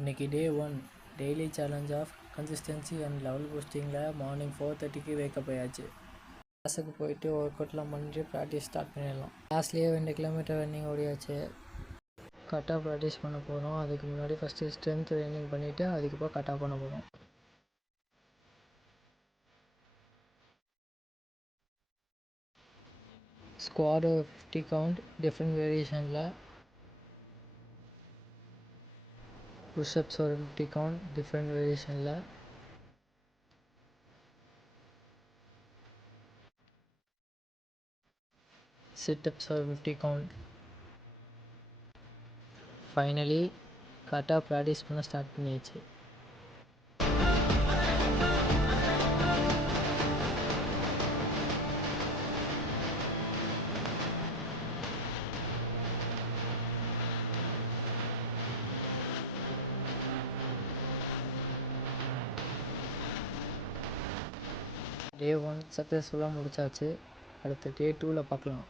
இன்னைக்கு day 1 daily challenge of consistency and level பூஸ்டிங்கில் morning 4:30க்கு வேக்கப் ஆயாச்சு. கிளாஸுக்கு போயிட்டு ஒர்க் அவுட்லாம் பண்ணிட்டு ப்ராக்டிஸ் ஸ்டார்ட் பண்ணிடலாம். கிளாஸ்லேயே 2 கிலோமீட்டர் ரன்னிங் ஓடியாச்சு. கட்டாக ப்ராக்டிஸ் பண்ண போகிறோம். அதுக்கு முன்னாடி ஃபஸ்ட்டு ஸ்ட்ரென்த் ட்ரைனிங் பண்ணிவிட்டு அதுக்கப்புறம் கட்டாக பண்ண போகிறோம். ஸ்குவாடு 50 கவுண்ட் டிஃப்ரெண்ட் வேரியேஷனில், புஷ்அப்ஸ் ஒரு 50 கவுண்ட் டிஃப்ரெண்ட் வேரியேஷனில், சிட்டப்ஸ் ஒரு 50 கவுண்ட். ஃபைனலி கட்டாக ப்ராக்டிஸ் பண்ண ஸ்டார்ட் பண்ணியாச்சு. டே 1 சக்ஸஸ்ஃபுல்லாக முடிச்சாச்சு. அடுத்த டே 2ல் பார்க்கலாம்.